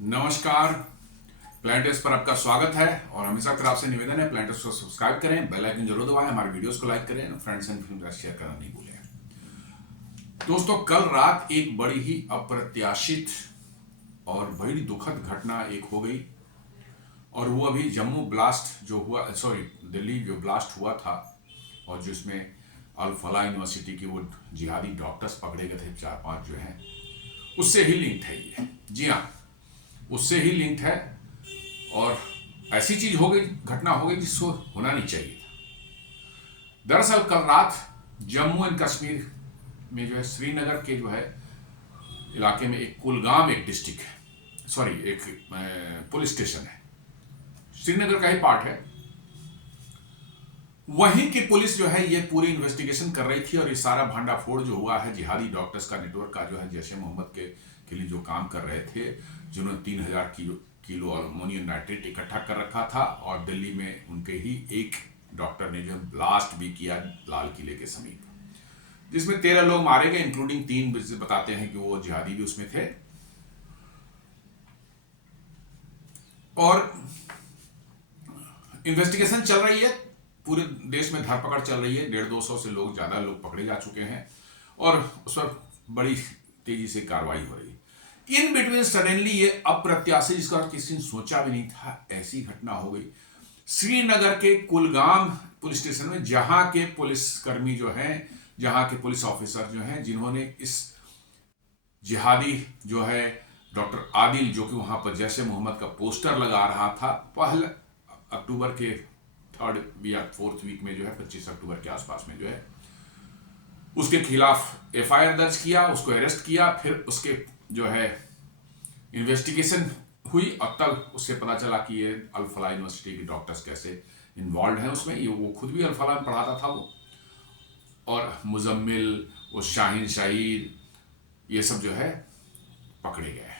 नमस्कार। प्लांटर्स पर आपका स्वागत है और हमेशा तरह आपसे निवेदन है प्लांटर्स को सब्सक्राइब करें, बेल आइकन जरूर दबाएं, हमारे वीडियोस को लाइक करें, फ्रेंड्स एंड फिल्म शेयर करना नहीं भूलें। दोस्तों, कल रात एक बड़ी ही अप्रत्याशित और बड़ी दुखद घटना एक हो गई और वो अभी जम्मू ब्लास्ट जो हुआ, दिल्ली जो ब्लास्ट हुआ था और जिसमें अल फलाह यूनिवर्सिटी की वो जिहादी डॉक्टर्स पकड़े गए थे 4-5 जो हैं, उससे ही लिंक्ड है ये। जी हाँ, उससे ही लिंक्ड है और ऐसी चीज हो गई, घटना हो गई जिसको होना नहीं चाहिए था। दरअसल कल रात जम्मू एंड कश्मीर में जो है श्रीनगर के जो है इलाके में एक कुलगाम एक डिस्ट्रिक्ट है, एक पुलिस स्टेशन है, श्रीनगर का ही पार्ट है। वहीं की पुलिस जो है ये पूरी इन्वेस्टिगेशन कर रही थी और ये सारा भांडाफोड़ जो हुआ है जिहादी डॉक्टर्स का नेटवर्क का जो है जैश ए मोहम्मद के लिए जो काम कर रहे थे, जिन्होंने 3000 किलो अमोनियम नाइट्रेट इकट्ठा कर रखा था और दिल्ली में उनके ही एक डॉक्टर ने जो ब्लास्ट भी किया लाल किले के समीप, जिसमें 13 लोग मारे गए, इंक्लूडिंग 3 बताते हैं कि वो जिहादी भी उसमें थे। और इन्वेस्टिगेशन चल रही है, पूरे देश में धरपकड़ चल रही है, 150-200 से ज्यादा लोग पकड़े जा चुके हैं और उस पर बड़ी तेजी से कार्रवाई हो रही है। इन बिटवीन सडनली ये अप्रत्याशित, जिसका किसी ने सोचा भी नहीं था, ऐसी घटना हो गई श्रीनगर के कुलगाम पुलिस स्टेशन में, जहां के पुलिसकर्मी जो हैं, जहां के पुलिस ऑफिसर जो हैं, जिन्होंने इस जिहादी जो है डॉक्टर आदिल, जो कि वहां पर जैश ए मोहम्मद का पोस्टर लगा रहा था, पहले अक्टूबर के 3rd या 4th वीक में जो है 25 अक्टूबर के आसपास में जो है उसके खिलाफ एफआईआर दर्ज किया, उसको अरेस्ट किया, फिर उसके जो है इन्वेस्टिगेशन हुई और तब उससे पता चला कि ये अल फलाह यूनिवर्सिटी के डॉक्टर्स कैसे इन्वॉल्व हैं उसमें। ये वो खुद भी अल फलाह में पढ़ाता था वो, और मुजम्मिल, वो शाहीन शहीद, ये सब जो है पकड़े गए।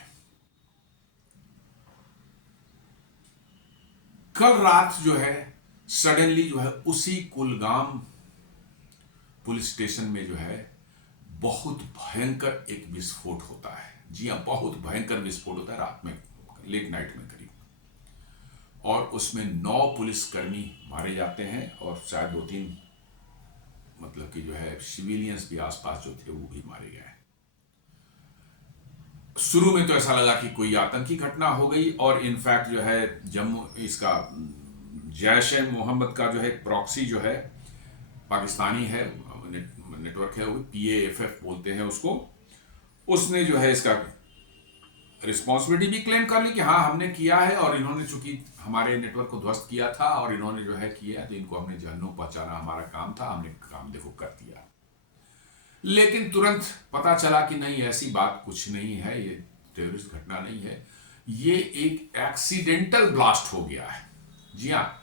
कल रात जो है सडनली जो है उसी कुलगाम पुलिस स्टेशन में जो है बहुत भयंकर एक विस्फोट होता है। जी हाँ, बहुत भयंकर विस्फोट होता है रात में, लेट नाइट में करीब, और उसमें 9 पुलिसकर्मी मारे जाते हैं और शायद 2-3 मतलब कि जो है सिविलियंस भी आसपास जो थे वो भी मारे गए। शुरू में तो ऐसा लगा कि कोई आतंकी घटना हो गई और इनफैक्ट जो है जम्मू इसका जैश ए मोहम्मद का जो है प्रॉक्सी जो है पाकिस्तानी है, नेटवर्क है, वो PAFF बोलते हैं उसको, उसने जो है इसका रिस्पॉन्सिबिलिटी भी क्लेम कर ली कि हाँ हमने किया है और इन्होंने चूंकि हमारे नेटवर्क को ध्वस्त किया था और इन्होंने जो है किया तो इनको हमने जहन्नुम पहुंचाना हमारा काम था, हमने काम देखो कर दिया। लेकिन तुरंत पता चला कि नहीं, ऐसी बात कुछ नहीं है, ये टेररिस्ट घटना नहीं है, ये एक एक्सीडेंटल ब्लास्ट हो गया है। जी हाँ,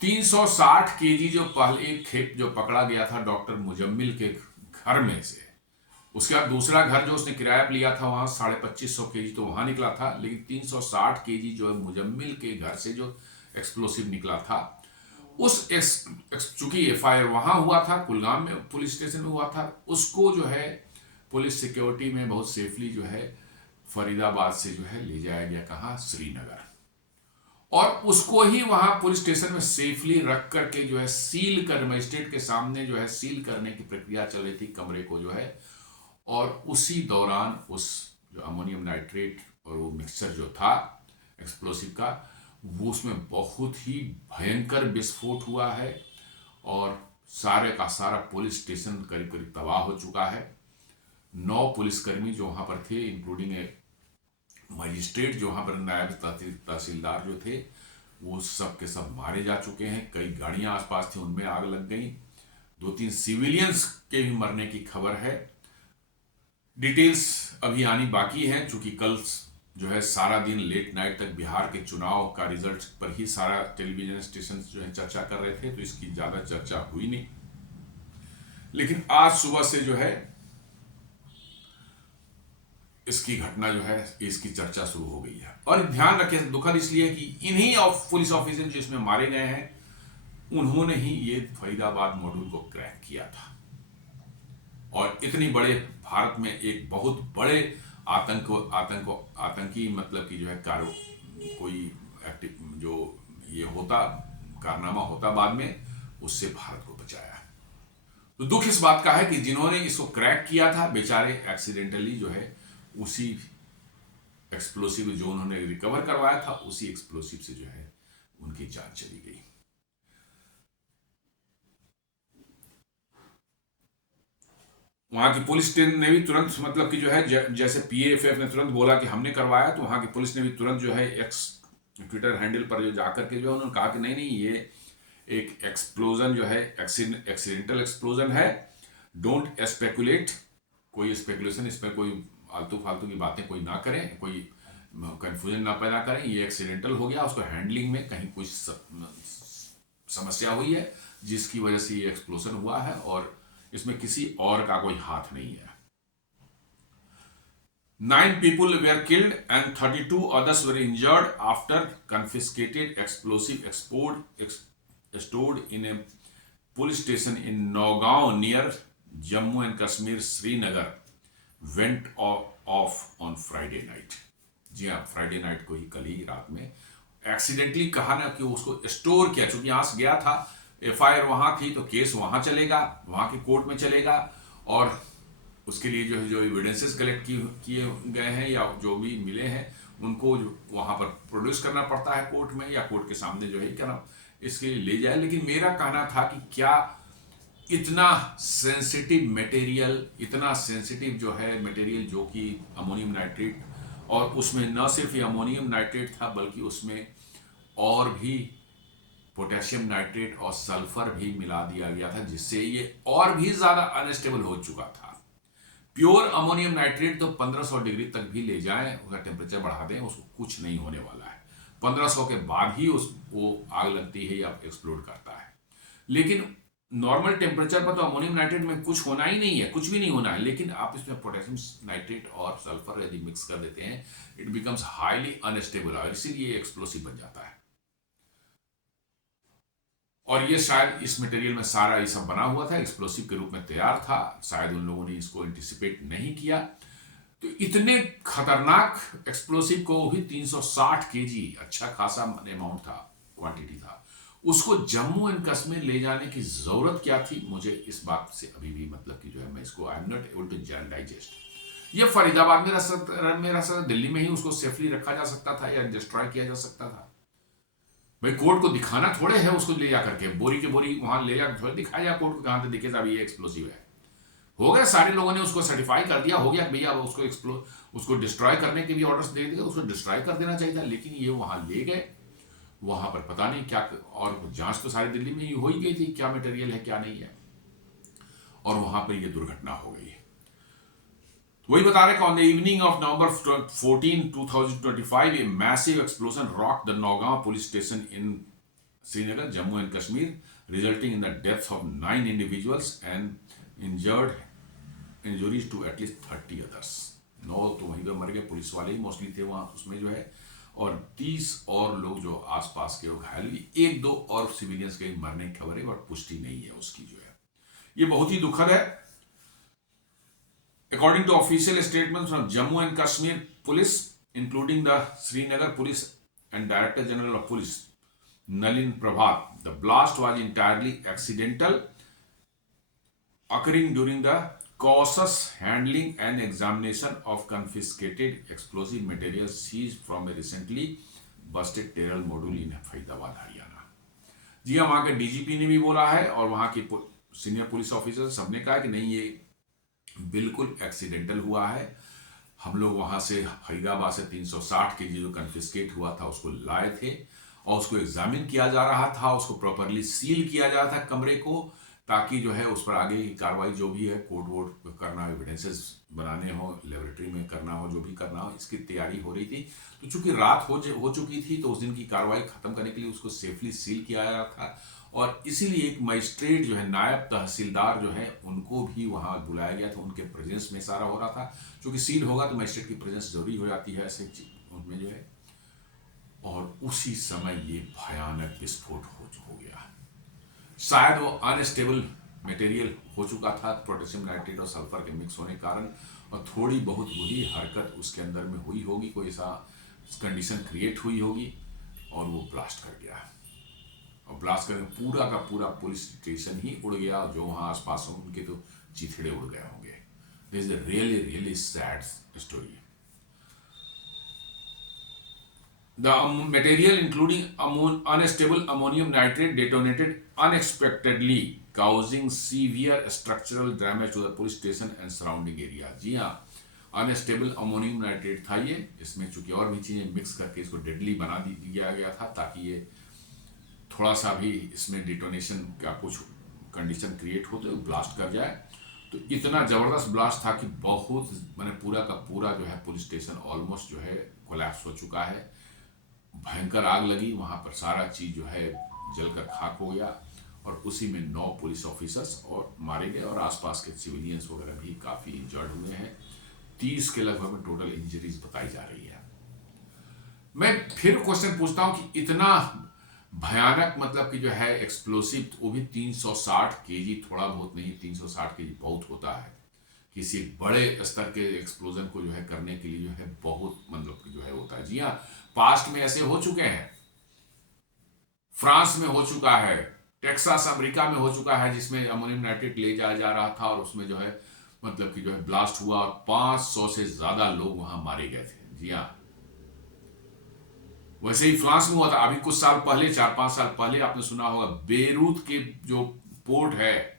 360 केजी जो पहले एक खेप जो पकड़ा गया था डॉक्टर मुजम्मिल के घर में से, उसके बाद दूसरा घर जो उसने किराया पर लिया था वहां 2550 केजी तो वहां निकला था, लेकिन 360 केजी जो है मुजम्मिल के घर से जो एक्सप्लोसिव निकला था, उस चूंकि एफआईआर वहां हुआ था, कुलगाम में पुलिस स्टेशन में हुआ था, उसको जो है पुलिस सिक्योरिटी में बहुत सेफली जो है फरीदाबाद से जो है ले जाया गया, कहाँ, श्रीनगर, और उसको ही वहां पुलिस स्टेशन में सेफली रख करके जो है सील कर, मजिस्ट्रेट के सामने जो है सील करने की प्रक्रिया चल रही थी कमरे को जो है, और उसी दौरान उस जो अमोनियम नाइट्रेट और वो मिक्सचर जो था एक्सप्लोसिव का, वो उसमें बहुत ही भयंकर विस्फोट हुआ है और सारे का सारा पुलिस स्टेशन करीब करीब तबाह हो चुका है। 9 पुलिसकर्मी जो वहां पर थे, इंक्लूडिंग एक मजिस्ट्रेट जो वहां पर नायब तहसीलदार जो थे, वो सब के सब मारे जा चुके हैं। कई गाड़ियां आसपास थी, उनमें आग लग गई। 2-3 सिविलियंस के भी मरने की खबर है। डिटेल्स अभी आनी बाकी है, चूंकि कल जो है सारा दिन लेट नाइट तक बिहार के चुनाव का रिजल्ट पर ही सारा टेलीविजन स्टेशन जो है चर्चा कर रहे थे, तो इसकी ज्यादा चर्चा हुई नहीं। लेकिन आज सुबह से जो है इसकी घटना जो है इसकी चर्चा शुरू हो गई है। और ध्यान रखें, दुखद इसलिए कि इन्हीं पुलिस ऑफिसर जो इसमें मारे गए हैं, उन्होंने ही ये फरीदाबाद मॉड्यूल को क्रैक किया था और इतनी बड़े भारत में एक बहुत बड़े आतंकी मतलब कि जो है कार्य कोई एक्टिव जो ये होता कारनामा होता बाद में, उससे भारत को बचाया। तो दुख इस बात का है कि जिन्होंने इसको क्रैक किया था बेचारे एक्सीडेंटली जो है उसी एक्सप्लोसिव जो उन्होंने रिकवर करवाया था उसी एक्सप्लोसिव से जो है उनकी जान चली गई। वहां की पुलिस ने भी तुरंत मतलब कि जो है जैसे पीएफएफ ने तुरंत बोला कि हमने करवाया, तो वहां की पुलिस ने भी तुरंत जो है एक्स ट्विटर हैंडल पर जो जाकर के जो है उन्होंने कहा कि नहीं नहीं, ये एक एक्सप्लोजन जो है एक्सीडेंटल एक्सप्लोजन है, डोंट स्पेकुलेट, कोई स्पेकुलेशन इसमें कोई आलतू फालतू की बातें कोई ना करें, कोई कंफ्यूजन ना पैदा करें, ये एक्सीडेंटल हो गया, उसको हैंडलिंग में कहीं कुछ समस्या हुई है जिसकी वजह से ये एक्सप्लोजन हुआ है और इसमें किसी और का कोई हाथ नहीं है। 9 people were killed and 32 others were injured after confiscated explosive stored in a police station in Nagaon near Jammu and Kashmir, Srinagar went off on Friday night। जी हाँ, फ्राइडे नाइट को ही, कल ही रात में एक्सीडेंटली कहा ना कि उसको स्टोर किया, चूंकि यहां से गया था, एफआईआर वहां थी तो केस वहां चलेगा, वहां के कोर्ट में चलेगा और उसके लिए जो है जो एविडेंसेस कलेक्ट किए गए हैं या जो भी मिले हैं उनको वहां पर प्रोड्यूस करना पड़ता है कोर्ट में या कोर्ट के सामने जो है क्या इसके लिए ले जाए। लेकिन मेरा कहना था कि क्या इतना सेंसिटिव मटेरियल, इतना सेंसिटिव जो है मटेरियल जो कि अमोनियम नाइट्रेट, और उसमें न सिर्फ ये अमोनियम नाइट्रेट था बल्कि उसमें और भी पोटेशियम नाइट्रेट और सल्फर भी मिला दिया गया था जिससे ये और भी ज्यादा अनस्टेबल हो चुका था। प्योर अमोनियम नाइट्रेट तो 1500 डिग्री तक भी ले जाएं, उसका टेम्परेचर बढ़ा दें, उसको कुछ नहीं होने वाला है। 1500 के बाद ही वो आग लगती है या एक्सप्लोड करता है। लेकिन नॉर्मल टेम्परेचर पर तो अमोनियम नाइट्रेट में कुछ होना ही नहीं है, कुछ भी नहीं होना है, लेकिन आप इसमें पोटेशियम नाइट्रेट और सल्फर यदि मिक्स कर देते हैं, इट बिकम्स हाईली अनस्टेबल और इसीलिए एक्सप्लोसिव बन जाता है। और ये शायद इस मटेरियल में सारा ये सब बना हुआ था, एक्सप्लोसिव के रूप में तैयार था, शायद उन लोगों ने इसको एंटिसिपेट नहीं किया। तो इतने खतरनाक एक्सप्लोसिव को भी 360 केजी, अच्छा खासा अमाउंट था, क्वांटिटी था, उसको जम्मू एंड कश्मीर ले जाने की जरूरत क्या थी? मुझे इस बात से अभी भी मतलब कि जो है मैं इसको I am not able to digest. ये फरीदाबाद में रह सकता, दिल्ली में ही उसको सेफली रखा जा सकता था या डिस्ट्रॉय किया जा सकता था। भाई कोर्ट को दिखाना थोड़े है उसको ले जाकर के बोरी के बोरी वहां ले जाकर थोड़े दिखाया जाए कोर्ट को, कहां से दिखे साहब ये एक्सप्लोसिव है। हो गया, सारे लोगों ने उसको सर्टिफाई कर दिया, हो गया भैया, उसको डिस्ट्रॉय करने के भी ऑर्डर्स दे दिए, उसको डिस्ट्रॉय कर देना चाहिए था। लेकिन ये वहां ले गए, वहां पर पता नहीं क्या, और जांच तो सारी दिल्ली में ही हो ही गई थी क्या मटेरियल है क्या नहीं है, और वहां पर यह दुर्घटना हो गई। वही बता रहे on the evening of November 14, 2025 a massive explosion rocked the Nagaon police station in Srinagar, Jammu and Kashmir, resulting in the deaths of 9 individuals and injuries to at least 30 others। 9 तो वहीं पर मर गए, पुलिस वाले ही mostly थे वहां उसमें जो है, और 30 और लोग जो आसपास के घायल हुए, 1-2 और सिविलियंस के मरने की खबर है और पुष्टि नहीं है उसकी जो है। ये बहुत ही दुखद है। According to official statements from Jammu and Kashmir Police, including the Srinagar Police and Director General of Police, Nalin Prabhat, the blast was entirely accidental, occurring during the cautious handling and examination of confiscated explosive material seized from a recently busted terror module in Faridabad, Haryana। जी हाँ, वहाँ के DGP ने भी बोला है और वहाँ के सीनियर पुलिस ऑफिसर सबने कहा कि नहीं, ये बिल्कुल एक्सीडेंटल हुआ है। हम लोग वहां से फरीदाबाद से 360 केजी जो कन्फिस्केट हुआ था उसको लाए थे और उसको एग्जामिन किया जा रहा था, उसको प्रॉपरली सील किया जा रहा था कमरे को, ताकि जो है उस पर आगे की कार्रवाई जो भी है कोर्ट वोर्ट करना, एविडेंसेस बनाने हो, लेबोरेटरी में करना हो, जो भी करना हो, इसकी तैयारी हो रही थी। तो चूंकि रात हो चुकी थी तो उस दिन की कार्रवाई खत्म करने के लिए उसको सेफली सील किया जा रहा था, और इसीलिए एक मजिस्ट्रेट जो है, नायब तहसीलदार जो है, उनको भी वहां बुलाया गया था, उनके प्रेजेंस में सारा हो रहा था। क्योंकि सील होगा तो मजिस्ट्रेट की प्रेजेंस जरूरी हो जाती है ऐसे उनमें जो है। और उसी समय ये भयानक विस्फोट हो गया। शायद वो अनस्टेबल मटेरियल हो चुका था, पोटेशियम नाइट्रेट और सल्फर के मिक्स होने के कारण, और थोड़ी बहुत बुरी हरकत उसके अंदर में हुई होगी, कोई ऐसा कंडीशन क्रिएट हुई होगी और वो ब्लास्ट कर गया। और ब्लास्ट करके पूरा का पूरा पुलिस स्टेशन ही उड़ गया, जो वहाँ आसपास हों उनके तो चिथड़े उड़ गए होंगे। This is a really really sad story. The material, including unstable ammonium nitrate, detonated unexpectedly, causing severe structural damage to the police station and surrounding area। जी हाँ, अनस्टेबल अमोनियम नाइट्रेट था ये। इसमें चूंकि और भी चीज़ें मिक्स करके इसको डेडली बना दिया गया था, ताकि ये थोड़ा सा भी इसमें डिटोनेशन का कुछ कंडीशन क्रिएट हो तो ब्लास्ट कर जाए। तो इतना ज़बरदस्त ब्लास्ट था कि बहुत मैंने पूरा का पूरा जो है पुलिस स्टेशन ऑलमोस्ट जो है कोलैप्स हो चुका है। भयंकर आग लगी वहाँ पर, सारा चीज़ जो है जलकर खाक हो गया और उसी में 9 पुलिस ऑफिसर्स और मारे गए और आसपास के सिविलियंस वगैरह भी काफ़ी इंजर्ड हुए हैं। 30 के लगभग में टोटल इंजरीज बताई जा रही है। मैं फिर क्वेश्चन पूछता हूँ कि इतना भयानक मतलब कि जो है एक्सप्लोसिव, वो भी 360 केजी, थोड़ा बहुत नहीं, 360 केजी बहुत होता है। किसी बड़े स्तर के एक्सप्लोजन को जो है करने के लिए जो है बहुत मतलब जो है होता है। जी हाँ, पास्ट में ऐसे हो चुके हैं, फ्रांस में हो चुका है, टेक्सास अमेरिका में हो चुका है, जिसमें अमोनियम नाइट्रेट ले जाया जा रहा था और उसमें जो है मतलब कि जो है ब्लास्ट हुआ और 500 से ज्यादा लोग वहां मारे गए थे। जी हाँ, वैसे ही फ्रांस में हुआ था अभी कुछ साल पहले, 4-5 साल पहले, आपने सुना होगा बेरूत के जो पोर्ट है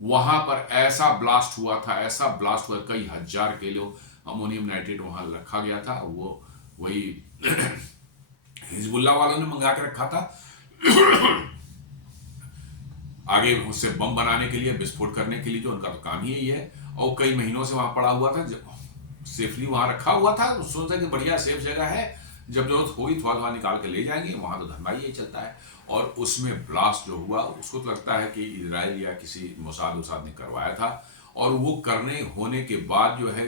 वहां पर ऐसा ब्लास्ट हुआ था, ऐसा ब्लास्ट हुआ, कई हजार किलो अमोनियम नाइट्रेट वहां रखा गया था। वो वही हिजबुल्ला वालों ने मंगा के रखा था आगे उससे बम बनाने के लिए, विस्फोट करने के लिए, जो उनका तो काम ही यही है। और कई महीनों से वहां पड़ा हुआ था, सेफली वहां रखा हुआ था, सोचा कि बढ़िया सेफ जगह है, जब जरूरत होगी थोड़ा थोड़ा निकाल के ले जाएंगे, वहां तो धंधा ही चलता है। और उसमें ब्लास्ट जो हुआ उसको तो लगता है कि इजराइल या किसी मोसाद उसाद ने करवाया था। और वो करने होने के बाद जो है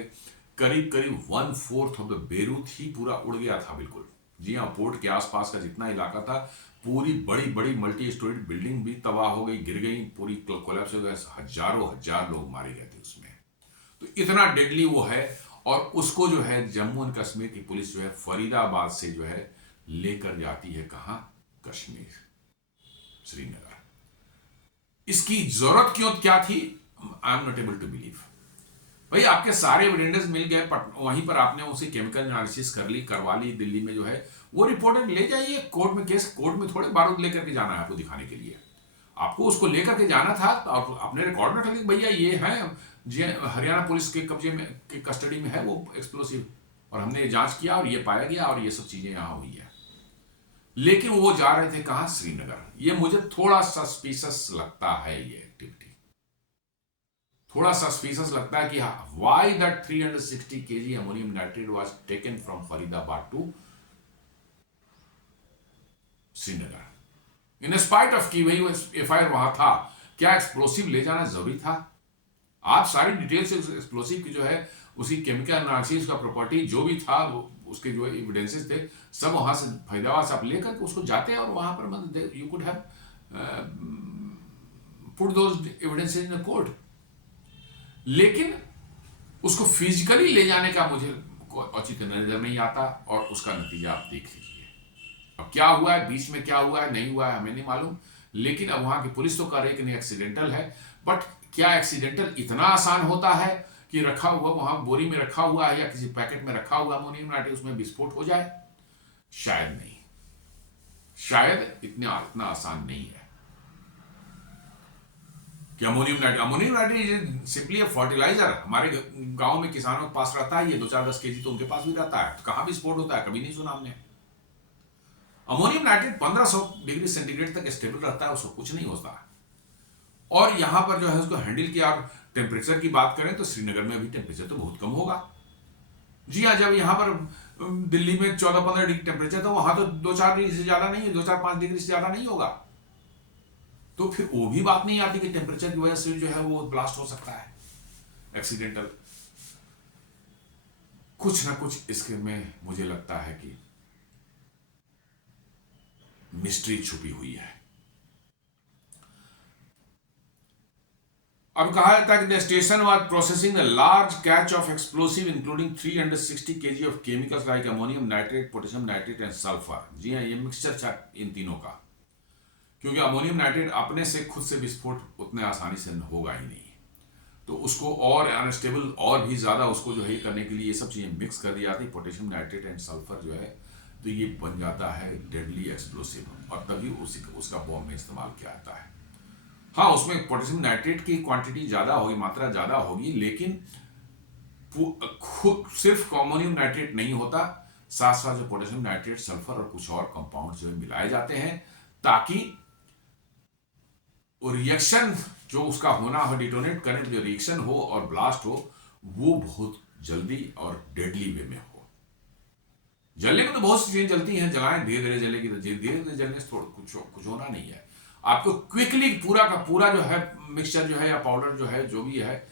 करीब करीब 1/4 ऑफ द बेरूत ही पूरा उड़ गया था बिल्कुल। जी हाँ, पोर्ट के आसपास का जितना इलाका था, पूरी बड़ी बड़ी मल्टी स्टोरीड बिल्डिंग भी तबाह हो गई, गिर गई, पूरी कोलैप्स हो गई, हजारों हजार लोग मारे गए थे उसमें। तो इतना डेडली वो है। और उसको जो है जम्मू एंड कश्मीर की पुलिस जो है फरीदाबाद से जो है लेकर जाती है कहां? कश्मीर, श्रीनगर। इसकी जरूरत क्यों क्या थी? I am not able to believe. भाई आपके सारे एविडेंसेस मिल गए, वहीं पर आपने उसे केमिकल एनालिसिस करवा ली दिल्ली में जो है, वो रिपोर्ट ले जाइए कोर्ट में, केस कोर्ट में थोड़े बारूद लेकर के जाना है आपको दिखाने के लिए, आपको उसको लेकर के जाना था। तो अपने रिकॉर्ड में रख भैया ये है हरियाणा पुलिस के कब्जे में, के कस्टडी में है वो एक्सप्लोसिव, और हमने जांच किया और ये पाया गया और ये सब चीजें यहां हुई है। लेकिन वो जा रहे थे कहां? श्रीनगर। ये मुझे थोड़ा सस्पिशियस लगता है, ये एक्टिविटी थोड़ा सस्पिशियस लगता है कि why that 360 kg ammonium nitrate was taken from Faridabad to Srinagar in spite of कि भाई एफआईआर वहां था। क्या एक्सप्लोसिव ले जाना जरूरी था? आप सारी डिटेल्स एक्सप्लोसिव की जो है उसकी केमिकल एनालिसिस का प्रॉपर्टी जो भी था, उसके जो एविडेंसेस थे सब वहां से फरीदाबाद से आप लेकर के उसको जाते हैं और वहां पर मतलब you could have put those evidences in court. लेकिन उसको फिजिकली ले जाने का मुझे औचित्य नजर नहीं आता और उसका नतीजा आप देख लीजिए। अब क्या हुआ है, बीच में क्या हुआ है नहीं हुआ है हमें नहीं मालूम, लेकिन अब वहां की पुलिस तो कह रही है कि नहीं एक्सीडेंटल है। बट क्या एक्सीडेंटल इतना आसान होता है कि रखा हुआ वहां बोरी में रखा हुआ है या किसी पैकेट में रखा हुआ अमोनियम नाइट्रेट उसमें विस्फोट हो जाए? शायद नहीं, शायद इतना आसान नहीं है कि अमोनियम नाइट्रेट सिंपली फर्टिलाइजर। हमारे गांव में किसानों के पास रहता है ये 2-4-10 kg तो उनके पास भी रहता है, तो कहां विस्फोट होता है कभी नहीं सुना हमने। अमोनियम नाइट्रेट 1500 डिग्री सेंटीग्रेड तक स्टेबल रहता है, उसको कुछ नहीं होता। और यहां पर जो है उसको हैंडल किया। टेम्परेचर की बात करें तो श्रीनगर में अभी टेम्परेचर तो बहुत कम होगा। जी हाँ, जब यहां पर दिल्ली में 14-15 डिग्री टेम्परेचर, तो वहां तो 2-4 डिग्री से ज्यादा नहीं है, 2-4-5 डिग्री से ज्यादा नहीं होगा। तो फिर वो भी बात नहीं आती कि टेम्परेचर की वजह से जो है वो ब्लास्ट हो सकता है एक्सीडेंटल। कुछ ना कुछ इसके में मुझे लगता है कि मिस्ट्री छुपी हुई है। अब कहा जाता है कि the station was processing the large catch of explosive including 360 kg of chemicals like ammonium nitrate, potassium nitrate and sulphur. जी हाँ, ये मिक्सचर था इन तीनों का, क्योंकि अमोनियम नाइट्रेट अपने से खुद से विस्फोट उतने आसानी से होगा ही नहीं, तो उसको और अनस्टेबल और भी ज़्यादा उसको जो है करने के लिए ये सब चीज़ें मिक्स कर दी जाती है, पोटेशियम नाइट्रेट एंड सल्फर जो है, तो ये बन जाता है डेडली एक्सप्लोसिव, और तभी उसका बॉम्ब में इस्तेमाल किया जाता है। हाँ, उसमें पोटेशियम नाइट्रेट की क्वांटिटी ज़्यादा होगी, मात्रा ज़्यादा होगी, लेकिन खुद सिर्फ अमोनियम नाइट्रेट नहीं होता, साथ साथ जो पोटेशियम नाइट्रेट, सल्फर और कुछ और कंपाउंड जो है मिलाए जाते हैं, ताकि वो रिएक्शन जो उसका होना हो, डिटोनेट करने जो रिएक्शन हो और ब्लास्ट हो, वो बहुत जल्दी और डेडली वे में हो। जलने को तो बहुत सी चीजें जलती हैं, जलाएं धीरे धीरे जलेगी, तो धीरे धीरे जलने से थोड़ा कुछ होना नहीं है। आपको क्विकली पूरा का पूरा जो है मिक्सचर जो है या पाउडर जो है, जो भी है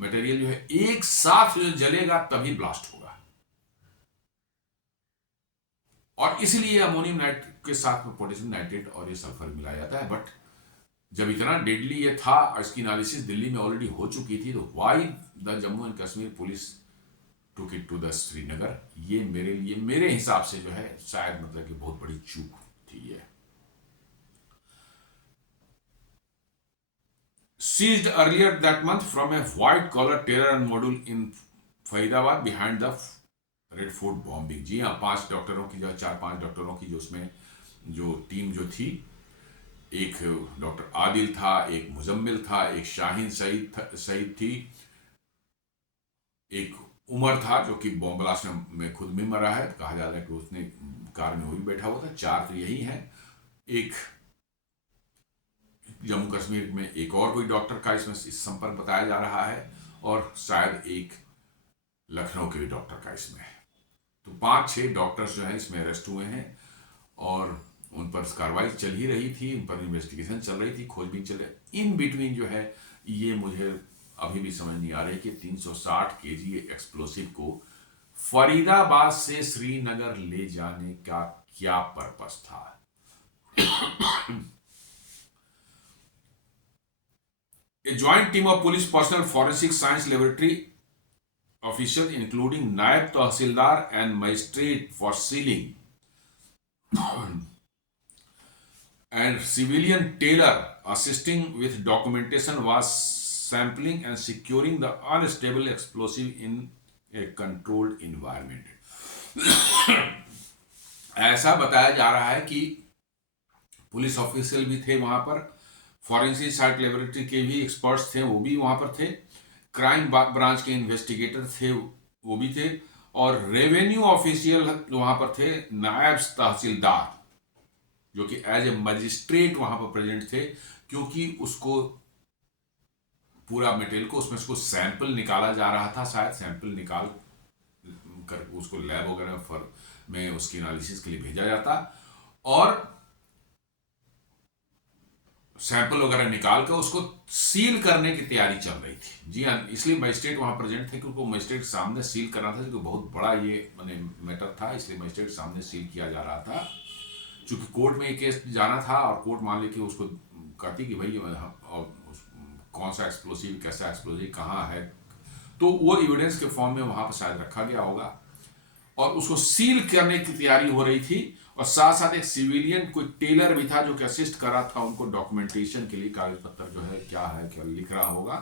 मटेरियल जो है, एक साथ जलेगा तभी ब्लास्ट होगा, और इसलिए अमोनियम नाइट्रेट के साथ में पोटेशियम नाइट्रेट और ये सल्फर मिलाया जाता है। बट जब इतना डेडली ये था, इसकी एनालिसिस दिल्ली में ऑलरेडी हो चुकी थी, तो why the Jammu and Kashmir police took it to the Srinagar, ये मेरे लिए, मेरे हिसाब से जो है शायद मतलब कि बहुत बड़ी चूक थी ये। Seized earlier that month from a white-collar terror module in Faridabad behind the Red Fort bombing. जी हाँ, 5 डॉक्टरों की जो 4-5 डॉक्टरों की जो उसमें जो टीम जो थी, एक डॉक्टर आदिल था, एक मुजम्मिल था, एक शाहीन सईद थी, एक उमर था जो कि बॉम्ब ब्लास्ट में खुद भी मरा है, कहा जा रहा है कि उसने कार में वो भी बैठा हुआ था। 4 तो यही हैं, एक जम्मू कश्मीर में एक और कोई डॉक्टर का इसमें इस संपर्क बताया जा रहा है, और शायद एक लखनऊ के भी डॉक्टर का इसमें है। तो 5-6 डॉक्टर्स जो हैं इसमें अरेस्ट हुए हैं, और उन पर कार्रवाई चल ही रही थी, उन पर इन्वेस्टिगेशन चल रही थी, खोजबीन चल रही। इन बिटवीन जो है, ये मुझे अभी भी समझ नहीं आ रही कि 360 kg एक्सप्लोसिव को फरीदाबाद से श्रीनगर ले जाने का क्या पर्पस था। A joint team of police personnel, forensic science laboratory officials, including Naib Tahsildar and magistrate for sealing, and civilian tailor assisting with documentation, was sampling and securing the unstable explosive in a controlled environment. ऐसा बताया जा रहा है कि police officer भी थे वहां पर, फॉरेंसिक साइट लेबोरेटरी के भी एक्सपर्ट्स थे, वो भी वहां पर थे, क्राइम ब्रांच के इन्वेस्टिगेटर थे, वो भी थे, और रेवेन्यू ऑफिशियल वहां पर थे, नायब तहसीलदार जो कि एज ए मजिस्ट्रेट वहां पर प्रेजेंट थे, क्योंकि उसको पूरा मटेरियल को उसमें उसको सैंपल निकाला जा रहा था, शायद सैंपल निकाल कर उसको लैब वगैरह में उसकी एनालिसिस के लिए भेजा जाता, और सैंपल वगैरह निकाल कर उसको सील करने की तैयारी चल रही थी। जी हाँ, इसलिए मजिस्ट्रेट वहां प्रेजेंट थे, क्योंकि मजिस्ट्रेट सामने सील करना था, क्योंकि बहुत बड़ा ये मैटर था, इसलिए मजिस्ट्रेट सामने सील किया जा रहा था। चूंकि कोर्ट में ये केस जाना था, और कोर्ट मान ली कि उसको कहती कि भाई कौन सा एक्सप्लोसिव, कैसा एक्सप्लोसिव, कहाँ है, तो वो एविडेंस के फॉर्म में वहां पर शायद रखा गया होगा, और उसको सील करने की तैयारी हो रही थी। और साथ साथ एक सिविलियन कोई टेलर भी था जो कि असिस्ट कर रहा था उनको डॉक्यूमेंटेशन के लिए, कागज पत्तर जो है क्या लिख रहा होगा,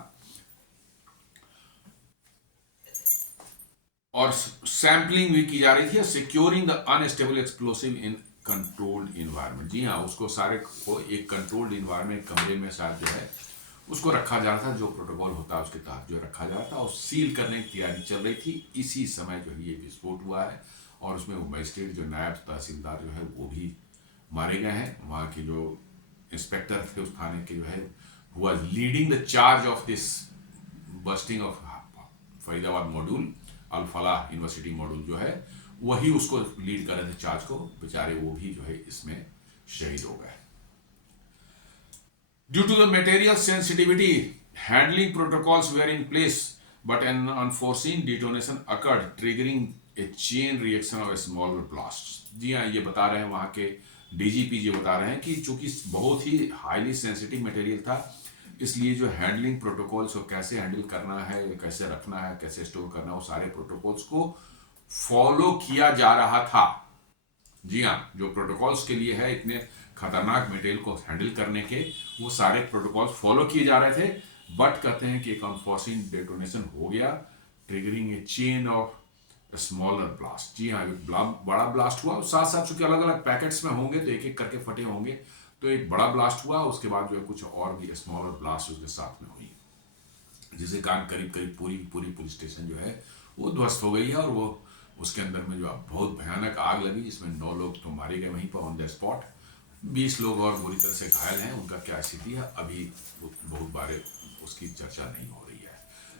और सैंपलिंग भी की जा रही थी, securing the unstable explosive in controlled environment. जी हाँ, उसको सारे को एक कंट्रोल्ड इन्वायरमेंट कमरे में शायद जो है उसको रखा जा रहा था, जो प्रोटोकॉल होता है उसके तहत जो रखा जा रहा था, और सील करने की तैयारी चल रही थी। इसी समय जो ये विस्फोट हुआ है, और उसमें वो मजिस्ट्रेट जो नायब तहसीलदार जो है वो भी मारे गए हैं। वहाँ के जो इंस्पेक्टर थे उस थाने के जो है, who was leading the charge of this busting of Faridabad module, Al Falah university module जो है, वही उसको लीड कर रहे थे चार्ज को, बेचारे वो भी जो है इसमें शहीद हो गए। Due to the material sensitivity, handling protocols were in place, but an unforeseen detonation occurred, triggering a chain reaction of a smaller blast. जी हाँ, ये बता रहे हैं वहाँ के डीजीपी जी बता रहे हैं कि चूंकि बहुत ही हाईली सेंसिटिव मटेरियल था, इसलिए जो हैंडलिंग प्रोटोकॉल्स को कैसे हैंडल करना है, कैसे रखना है, कैसे स्टोर करना है, वो सारे प्रोटोकॉल्स को फॉलो किया जा रहा था। जी हाँ, जो प्रोटोकॉल्स के लिए है इतने खतरनाक मटेरियल को हैंडल करने के, वो सारे प्रोटोकॉल्स फॉलो किए जा रहे थे। बट कहते हैं कि एक अनफॉर्सिन डेटोनेशन हो गया, triggering a chain of smaller blast. जी हाँ, एक बड़ा ब्लास्ट हुआ, साथ साथ चूंकि अलग अलग पैकेट्स में होंगे तो एक एक करके फटे होंगे, तो एक बड़ा ब्लास्ट हुआ, उसके बाद जो है कुछ और भी स्मॉलर ब्लास्ट उसके साथ में हुई, जिसके कारण करीब करीब पूरी पूरी पुलिस स्टेशन जो है वो ध्वस्त हो गई है। और वो उसके अंदर में जो बहुत भयानक आग लगी, जिसमें 9 लोग तो मारे गए वहीं पर ऑन द स्पॉट, 20 लोग और बुरी तरह से घायल हैं। उनका क्या स्थिति है अभी बहुत बार उसकी चर्चा नहीं हो रही है।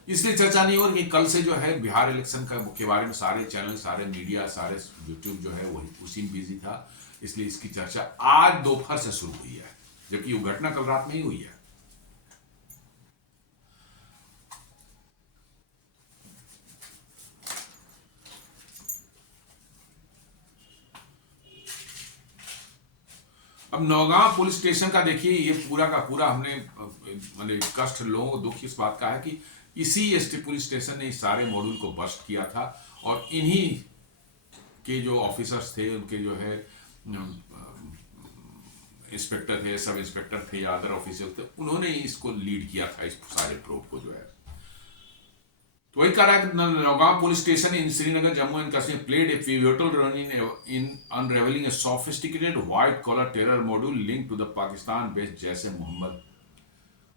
इसलिए चर्चा नहीं हो रही कि कल से जो है बिहार इलेक्शन के बारे में सारे चैनल, सारे मीडिया, सारे यूट्यूब जो है वही उसी में बिजी था, इसलिए इसकी चर्चा आज दोपहर से शुरू हुई है, जबकि वो घटना कल रात में ही हुई है। अब नौगांव पुलिस स्टेशन का देखिए, ये पूरा का पूरा हमने मतलब कष्ट, लोगों दुख इस बात का है कि इसी पुलिस स्टेशन ने इस सारे मॉड्यूल को बस्ट किया था, और इन्हीं के जो ऑफिसर्स थे, उनके जो है इंस्पेक्टर थे, सब इंस्पेक्टर थे या अदर ऑफिसर थे, उन्होंने इसको लीड किया था, इस सारे प्रोब को जो है। तो वही कह रहा है कि Naugaon police station in Srinagar, Jammu and Kashmir played a pivotal role in unraveling a sophisticated white collar terror module linked to the Pakistan based जैसे मोहम्मद।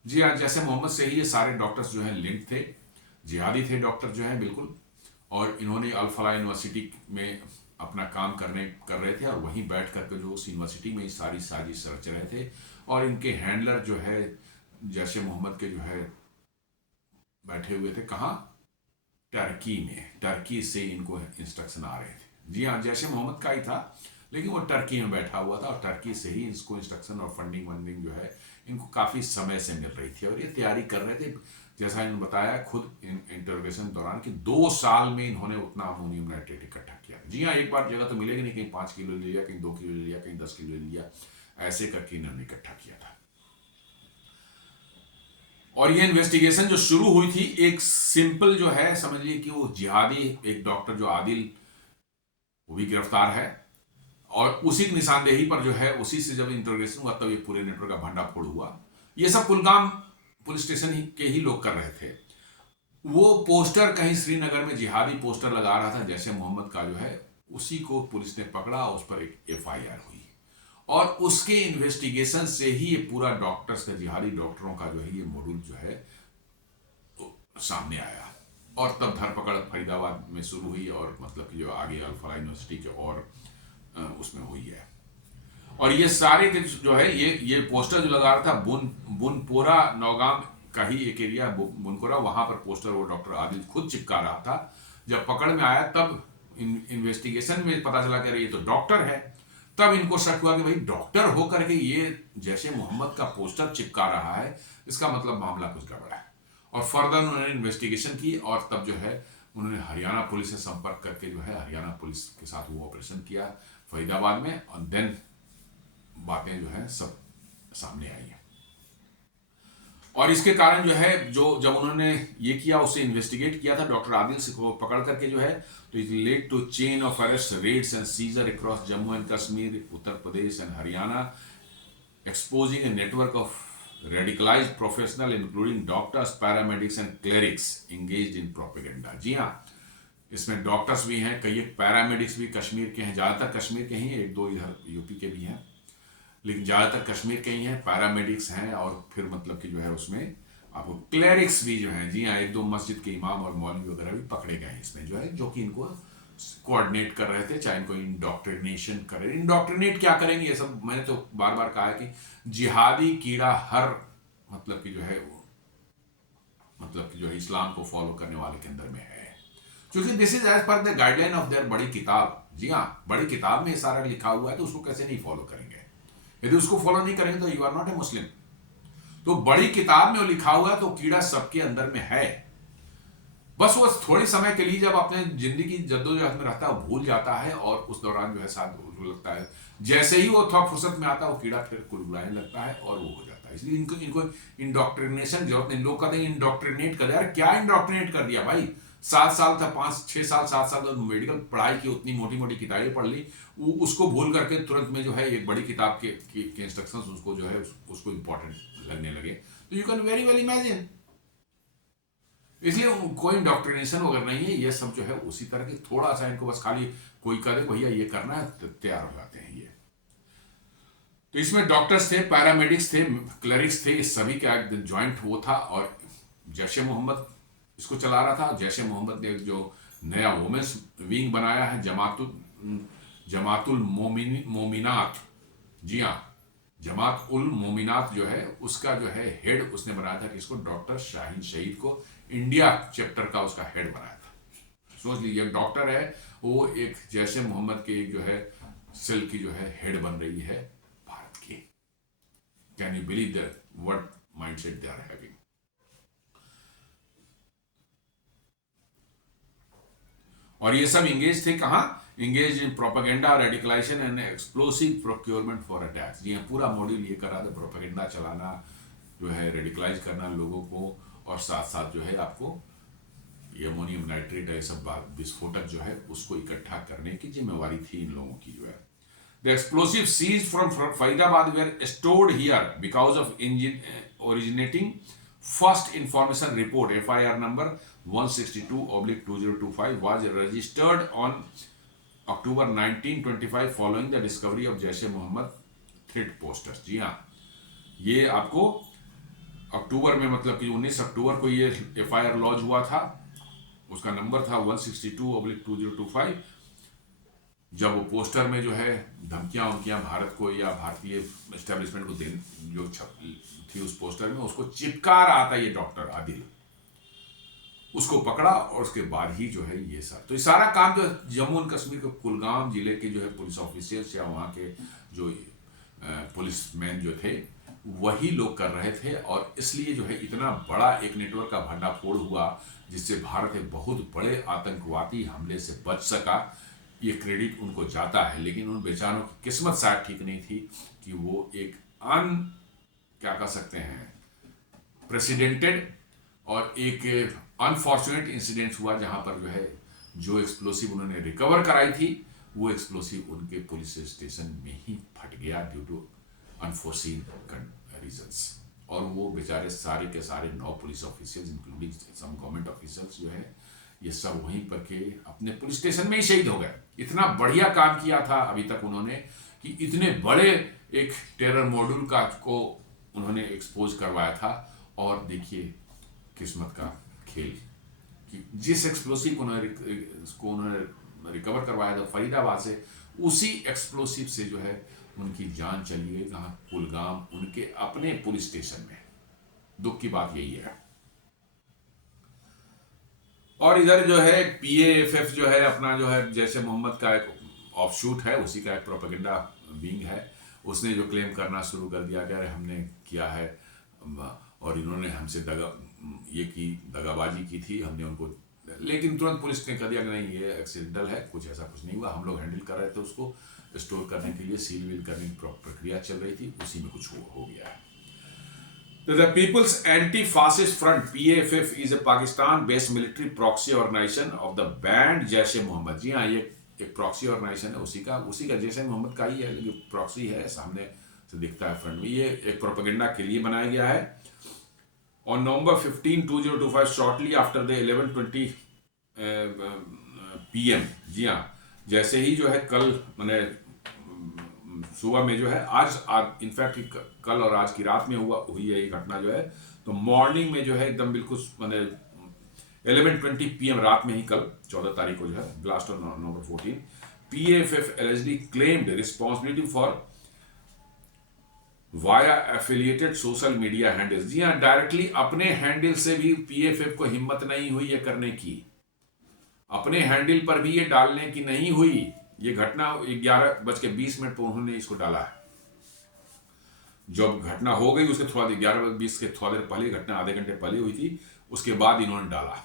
जी हाँ, जैसे मोहम्मद से ही ये सारे डॉक्टर्स जो है लिंक थे, जिहादी थे डॉक्टर जो है बिल्कुल, और इन्होंने अल-फलाह यूनिवर्सिटी में अपना काम कर रहे थे, और वहीं बैठ करके जो उस यूनिवर्सिटी में सारी साजिश रच रहे थे। और इनके हैंडलर जो है जैसे मोहम्मद के जो है बैठे हुए थे कहाँ, टर्की में, टर्की से इनको इंस्ट्रक्शन आ रहे थे। जी हाँ, जैसे मोहम्मद का ही था, लेकिन वो टर्की में बैठा हुआ था, और टर्की से ही इसको इंस्ट्रक्शन और फंडिंग वंडिंग जो है इनको काफ़ी समय से मिल रही थी, और ये तैयारी कर रहे थे। जैसा इन्होंने बताया खुद इंटरोगेशन दौरान कि 2 साल में इन्होंने उतना अमोनियम नाइट्रेट इकट्ठा किया। जी हाँ, एक बार जगह तो मिलेगी नहीं, कहीं 5 किलो ले लिया, कहीं 2 किलो ले लिया, कहीं 10 किलो ले लिया, ऐसे करके इन्होंने इकट्ठा किया था। और ये इन्वेस्टिगेशन जो शुरू हुई थी, एक सिंपल जो है समझिए कि वो जिहादी एक डॉक्टर जो आदिल, वो भी गिरफ्तार है, और उसी की निशानदेही पर जो है उसी से जब इंटरोगेशन हुआ तब ये पूरे नेटवर्क का भंडाफोड़ हुआ। ये सब कुलगाम पुलिस स्टेशन के ही लोग कर रहे थे। वो पोस्टर कहीं श्रीनगर में जिहादी पोस्टर लगा रहा था जैसे मोहम्मद का जो है, उसी को पुलिस ने पकड़ा, उस पर एक FIR हुई, और उसके इन्वेस्टिगेशन से ही ये पूरा डॉक्टर्स का, जिहादी डॉक्टरों का जो है ये मॉड्यूल जो है तो सामने आया, और तब धरपकड़ फरीदाबाद में शुरू हुई, और मतलब कि जो आगे अल-फलाह यूनिवर्सिटी के और उसमें हुई है। और ये सारे जो है ये पोस्टर जो लगा रहा था, बुनपोरा नौगांव का ही एक एरिया बुनपोरा, वहां पर पोस्टर वो डॉक्टर आदिल खुद चिपका रहा था। जब पकड़ में आया तब इन्वेस्टिगेशन में पता चला कि ये तो डॉक्टर है, तब इनको शक हुआ कि भाई डॉक्टर होकर के ये जैसे मोहम्मद का पोस्टर चिपका रहा है, इसका मतलब मामला कुछ गड़बड़ है। और फर्दर उन्होंने इन्वेस्टिगेशन की, और तब जो है उन्होंने हरियाणा पुलिस से संपर्क करके जो है हरियाणा पुलिस के साथ वो ऑपरेशन किया फरीदाबाद में, और देन बातें जो है सब सामने आई है। और इसके कारण जो है जब उन्होंने ये किया, उसे इन्वेस्टिगेट किया था डॉक्टर आदिल से को पकड़ करके जो है, तो it led to chain of arrest, raids and seizure across Jammu and Kashmir, Uttar Pradesh and Haryana, exposing a network of radicalized professional including doctors, paramedics and clerics engaged in propaganda। जी हाँ, इसमें डॉक्टर्स भी हैं, कई पैरामेडिक्स भी कश्मीर के हैं, ज़्यादातर कश्मीर के ही, 1-2 इधर यूपी के भी हैं, लेकिन ज़्यादातर कश्मीर के ही हैं। पैरामेडिक्स हैं, और फिर मतलब कि जो है उसमें आपको क्लरिक्स भी जो हैं, जी हाँ, 1-2 मस्जिद के इमाम और मौलवी वगैरह भी पकड़े गए हैं इसमें जो है, जो कि इनको कोऑर्डिनेट कर रहे थे, चाहे इनको इंडोक्ट्रिनेशन कर रहे। इंडोक्ट्रिनेट क्या करेंगे, ये सब मैंने तो बार बार कहा है कि जिहादी कीड़ा हर मतलब कि जो है वो मतलब कि जो है इस्लाम को फॉलो करने वाले के अंदर में है, क्योंकि this is as per the guideline of their बड़ी किताब। जी हाँ, बड़ी किताब में ये सारा लिखा हुआ है, तो उसको कैसे नहीं फॉलो करेंगे? यदि उसको फॉलो नहीं करेंगे तो यू आर नॉट ए मुस्लिम। तो बड़ी किताब में वो लिखा हुआ है, तो कीड़ा सबके अंदर में है, बस वो थोड़ी समय के लिए जब अपने जिंदगी जद्दोजहद में रहता है वो भूल जाता है, और उस दौरान जो है साथ लगता है, जैसे ही वो थोड़ा फुर्सत में आता है वो कीड़ा फिर कुड़कुड़ाने लगता है और वो हो जाता है। था, इसलिए इनको इनको इंडोक्ट्रिनेशन की जरूरत नहीं। लोग कहते हैं इंडोक्ट्रिनेट कर, यार क्या इंडोक्ट्रिनेट कर दिया भाई? 7 साल था, 5 6 साल 7 साल तो मेडिकल पढ़ाई की, उतनी मोटी मोटी किताबें पढ़ ली, वो उसको भूल करके तुरंत में जो है एक बड़ी किताब के इंस्ट्रक्शंस उसको जो है उसको इंपॉर्टेंट लगने लगे। तो you can very well imagine. इसलिए कोई इंडोक्ट्रिनेशन वगैरह नहीं है, ये सब जो है उसी तरह की, थोड़ा सा इनको बस खाली कोई करे भैया ये करना है तो तैयार हो जाते हैं ये। तो इसमें डॉक्टर्स थे, पैरामेडिक्स थे, क्लरिक्स थे, इस सभी का एक ज्वाइंट वो था। और जैश ए मोहम्मद इसको चला रहा था। जैश ए मोहम्मद ने जो नया वुमेन्स विंग बनाया है, जमातुल मोमिनात, जी हाँ, जमात उल मोमिनात जो है उसका जो है हेड उसने बनाया था, किसको? डॉक्टर शाहीन शहीद को इंडिया चैप्टर का उसका हेड बनाया था। सोच लीजिए, डॉक्टर है वो एक जैश ए मोहम्मद के जो है सेल की जो है हेड बन रही है भारत की। Can you believe that what mindset they are having? और ये सब इंगेज थे कहाँ? Engage in propaganda, radicalisation and explosive procurement for attacks. ये पूरा मॉड्यूल ये करा था, प्रोपेगेंडा चलाना, जो है रेडिकलाइज करना लोगों को, और साथ साथ जो है आपको ये अमोनियम नाइट्रेट है सब विस्फोटक जो है उसको इकट्ठा करने की जिम्मेवारी थी इन लोगों की जो है। The explosive seize from Faridabad were stored here because of originating first information report FIR number 162/2025 was registered on October 1925 following the discovery of Jaish e Mohammed threat posters. जी हाँ, ये आपको अक्टूबर में, मतलब कि 19 अक्टूबर को ये FIR लॉन्च हुआ था। उसका नंबर था 162/2025। जब वो पोस्टर में जो है धमकियां उनकियां भारत को या भारतीय एस्टेब्लिशमेंट को जो थी उस पोस्टर में, उसको चिपका रहा था ये डॉक्टर आदिल, उसको पकड़ा और उसके बाद ही जो है ये सब, तो ये सारा काम जो जम्मू एंड कश्मीर के कुलगाम जिले के जो है पुलिस ऑफिसर्स या वहाँ के जो पुलिसमैन जो थे वही लोग कर रहे थे। और इसलिए जो है इतना बड़ा एक नेटवर्क का भंडाफोड़ हुआ जिससे भारत एक बहुत बड़े आतंकवादी हमले से बच सका। ये क्रेडिट उनको जाता है, लेकिन उन बेचारों की किस्मत शायद ठीक नहीं थी कि वो एक क्या कह सकते हैं, प्रेसिडेंटेड और एक अनफॉर्चुनेट इंसिडेंट हुआ जहां पर जो है जो एक्सप्लोसिव उन्होंने रिकवर कराई थी वो एक्सप्लोसिव उनके पुलिस स्टेशन में ही फट गया ड्यू टू अनफोर्सीन रीजंस। और वो बेचारे सारे के सारे 9 police officers including some government officers जो है ये सब वहीं पर के अपने पुलिस स्टेशन में ही शहीद हो गए। इतना बढ़िया काम किया था अभी तक उन्होंने कि इतने बड़े एक टेरर मॉड्यूल को उन्होंने एक्सपोज करवाया था। और देखिए किस्मत का खेल कि जिस एक्सप्लोसिव को उन्होंने रिकवर करवाया था फरीदाबाद से, उसी एक्सप्लोसिव से जो है उनकी जान चली गई कहाँ? कुलगाम, उनके अपने पुलिस स्टेशन में। दुख की बात यही है। और इधर जो है PAFF जो है अपना जो है जैश ए मोहम्मद का एक ऑफशूट है, उसी का एक प्रोपेगेंडा विंग है। उसने जो क्लेम करना शुरू कर दिया कि हमने किया है और इन्होंने हमसे दगाबाजी की थी, हमने उनको, लेकिन तुरंत पुलिस ने कह दिया कि नहीं ये एक्सीडेंटल है, कुछ ऐसा कुछ नहीं हुआ, हम लोग हैंडल कर रहे थे उसको स्टोर करने के लिए, सील वील करने की प्रक्रिया चल रही थी, उसी में कुछ हो गया है। The People's Anti-Fascist Front (PAFF) is a Pakistan-based military proxy organization of the banned Jaish-e-Mohammed. जी हाँ, ये एक प्रॉक्सी ऑर्गेनाइजेशन है उसी का जैश-ए-मोहम्मद का ही है, लेकिन प्रॉक्सी है, सामने से दिखता है फ्रंट में। ये एक प्रोपेगेंडा के लिए बनाया गया है। On November 15, 2025, shortly after the 11:20 PM, जी हाँ, जैसे ही जो है कल मैंने सुबह में जो है आज इनफैक्ट कल और आज की रात में हुई है ये घटना जो है, तो मॉर्निंग में जो है एकदम बिल्कुल मैंने 11:20 PM रात में ही कल 14 तारीख को जो है blast on November 14 PAFF allegedly claimed responsibility for via affiliated social media handles. जी हाँ, डायरेक्टली अपने हैंडल से भी PAFF को हिम्मत नहीं हुई ये करने की, अपने हैंडल पर भी ये डालने की नहीं हुई। ये घटना 11:20 पर उन्होंने इसको डाला है। जब घटना हो गई उसके थोड़ा 11:20 के थोड़ा देर पहले, घटना आधे घंटे पहले हुई थी, उसके बाद इन्होंने डाला।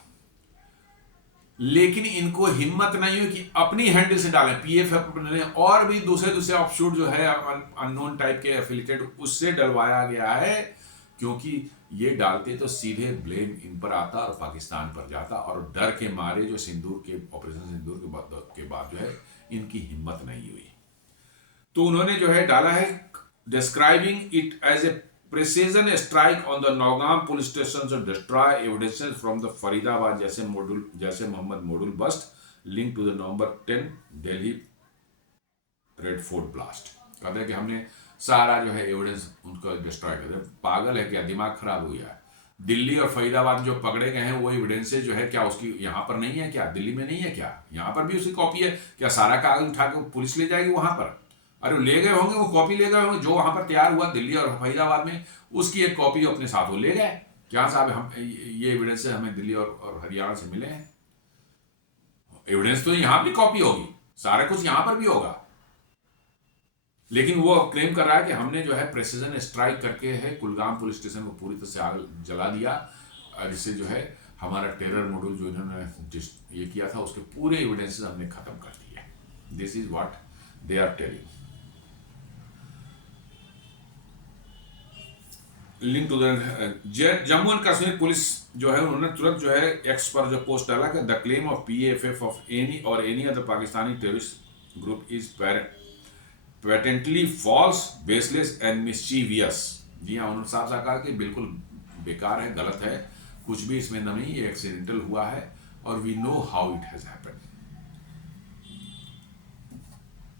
लेकिन इनको हिम्मत नहीं हुई कि अपनी हैंडल से डालें। पीएफएफ ने और भी दूसरे ऑफशूट जो है अननोन टाइप के एफिलिएटेड उससे डलवाया गया है, क्योंकि ये डालते तो सीधे ब्लेम इन पर आता और पाकिस्तान पर जाता, और डर के मारे जो सिंदूर के ऑपरेशन सिंदूर के बाद जो है इनकी हिम्मत नहीं हुई। तो उन्होंने जो है डाला है describing it as a precision strike on the Nogam police station to destroy evidences from the Faridabad जैसे Mohammad module bust linked to the November 10 Delhi Red Fort blast. कहते हैं कि हमने सारा जो है एविडेंस उनका डिस्ट्रॉय कर दिया। पागल है क्या, दिमाग खराब हो गया है? दिल्ली और फरीदाबाद जो पकड़े गए हैं वो एविडेंसेस जो है क्या उसकी यहाँ पर नहीं है क्या? दिल्ली में नहीं है क्या? यहाँ पर भी उसकी कॉपी है क्या? सारा कागज उठा के पुलिस ले जाएगी वहां पर? अरे ले गए होंगे, वो कॉपी ले गए होंगे जो वहां पर तैयार हुआ दिल्ली और फरीदाबाद में, उसकी एक कॉपी अपने साथ वो ले गए। क्या साहब हम ये एविडेंस हमें दिल्ली और हरियाणा से मिले हैं? एविडेंस तो यहां भी कॉपी होगी, सारा कुछ यहां पर भी होगा, लेकिन वो क्लेम कर रहा है कि हमने जो है प्रेसिजन स्ट्राइक करके है कुलगाम पुलिस स्टेशन को पूरी तरह से आग जला दिया, और इससे जो है हमारा टेरर मॉड्यूल जो इन्होंने ये किया था उसके पूरे एविडेंसेस हमने खत्म कर दिए। This is what they are telling. Link to Jammu and Kashmir police जो है उन्होंने तुरंत जो है एक्स पर जो पोस्ट डाला कि the claim of PFF of any other Pakistani terrorist group is patently false, baseless and mischievous. जी हाँ, उन्होंने साफ साफ कहा कि बिल्कुल बेकार है, गलत है, कुछ भी इसमें नहीं, ये एक्सीडेंटल हुआ है और we know how it has happened.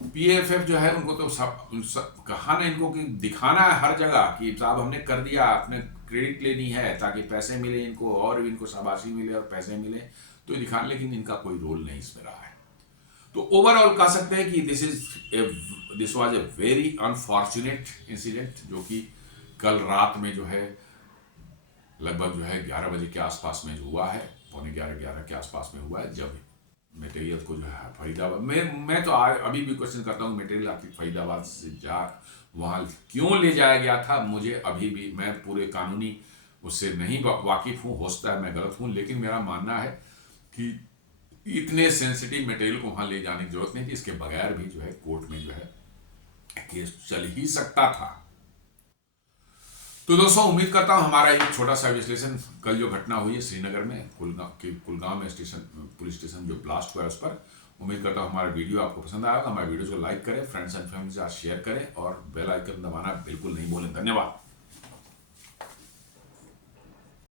PFF जो है उनको तो कहा ना इनको कि दिखाना है हर जगह कि साहब हमने कर दिया, अपने क्रेडिट लेनी है ताकि पैसे मिले इनको और इनको शाबाशी मिले और पैसे मिले, तो दिखाने, लेकिन इनका कोई रोल नहीं इसमें रहा है। तो ओवरऑल कह सकते हैं कि this was a very unfortunate incident, जो कि कल रात में जो है लगभग जो है 11 बजे के आसपास में जो हुआ है, पौने 11 के आसपास में हुआ है, जब मटेरियल को जो है फरीदाबाद मैं तो अभी भी क्वेश्चन करता हूँ मटेरियल आखिर फरीदाबाद से वहाँ क्यों ले जाया गया था। मुझे अभी भी, मैं पूरे कानूनी उससे नहीं वाकिफ हूँ, हो सकता है मैं गलत हूँ, लेकिन मेरा मानना है कि इतने सेंसिटिव मटेरियल को वहाँ ले जाने की जरूरत नहीं थी। इसके बगैर भी जो है कोर्ट में जो है केस चल ही सकता था। तो दोस्तों उम्मीद करता हूँ हमारा एक छोटा सा विश्लेषण, कल जो घटना हुई है श्रीनगर में कुलगाम में पुलिस स्टेशन जो ब्लास्ट हुआ है उस पर, उम्मीद करता हूँ हमारा वीडियो आपको पसंद आएगा। हमारे वीडियो को लाइक करें, फ्रेंड्स एंड फैमिली के साथ शेयर करें और बेल आइकन दबाना बिल्कुल नहीं भूलें। धन्यवाद।